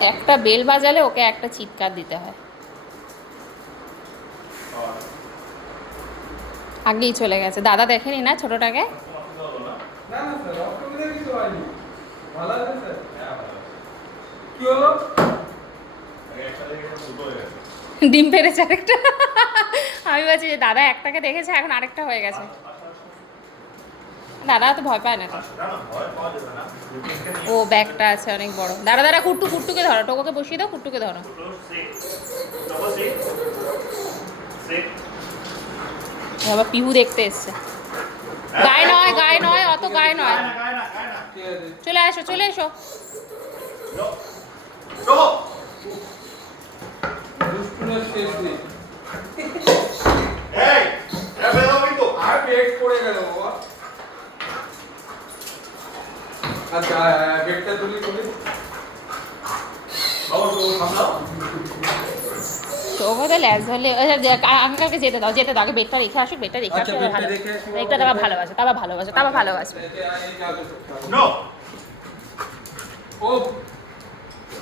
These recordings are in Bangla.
একটা বেল বাজালে ওকে একটা চিৎকার দিতে হয়। আগেই চলে গেছে, দাদা দেখেনি না ছোটটাকে? না না স্যার, অসুবিধা কিছু হয়নি, ভালো আছে স্যার। কি হলো? ডিম পেড়েছে আরেকটা। আমি বলছি যে দাদা একটাকে দেখেছে, এখন আরেকটা হয়ে গেছে। দাদা তো ভয় পায় না তো। ও ব্যাগটা আছে অনেক বড়। দাঁড়া দাঁড়া, কুট্টুকে ধরো, টোকোকে বসিয়ে দাও, কুট্টুকে ধরো। বাবা পিহু দেখতে এসছে। গায়ে নয় অত গায়ে নয়। চলে আসো চলে এসো। দুষ্টুমের শেষ নেই। আর ব্যাগ পড়ে গেল বাবা। আচ্ছা ব্যাগটা তুলি। টোকো তো ল্যাস ধরলে আমি কালকে যেতে দাও আগে বেডটা রেখে আসুক, বেডটা রেখে আসুক। বেডটা তারা ভালোবাসে।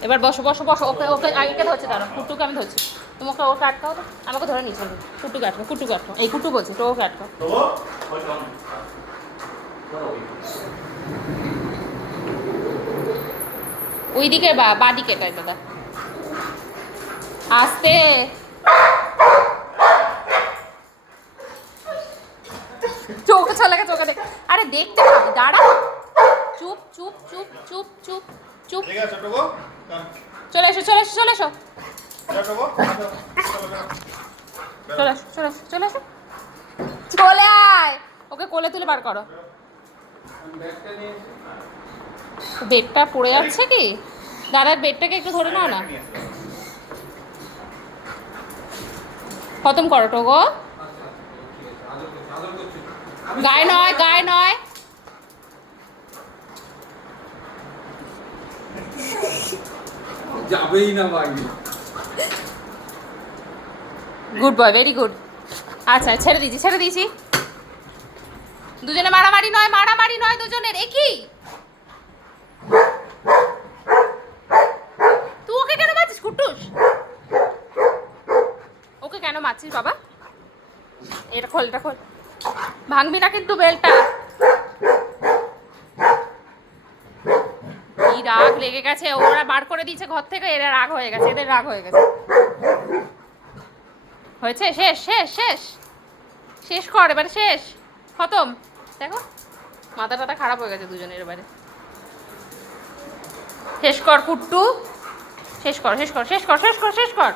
এবার বসো ওকে আগেকে ধরছে, দাঁড়ো কুট্টুকে আমি ধরছি। তোমাকে ওকে আটকাও তো, আমাকে ধরে নিচ্ছ। কুট্টুকে আটকাও এই কুট্টু বলছি, টোকে আটকাও। ওইদিকে বা দিকে তাই দাদা, আস্তে। চোখে চলে গেছে, চোখে দেখ। আরে দেখতে পাবি, দাঁড়া। চুপ চলে এসো চলে আয়। ওকে কোলে তুলে বার করো। বেডটা পড়ে যাচ্ছে কি? দাদার বেডটাকে একটু ধরে নাও না। খতম করো টোগো। গায়ে নয়। যাবেই না ভাই। Good boy, very good. আচ্ছা ছেড়ে দিয়েছি। দুজনে মারামারি নয় দুজনের। একই তুই ওকে কেন মারছিস কুট্টুস? ওকে কেন মারছিস বাবা? এটা খোল ভাঙবি না কিন্তু বেলটা। কি রাগ লেগে গেছে, ওরা বার করে দিয়েছে ঘর থেকে, এদের রাগ হয়ে গেছে। হয়েছে, শেষ কর এবারে, শেষ খতম। দেখো মাথা খারাপ হয়ে গেছে দুজনের এবারে। শেষ কর কুট্টু, শেষ কর।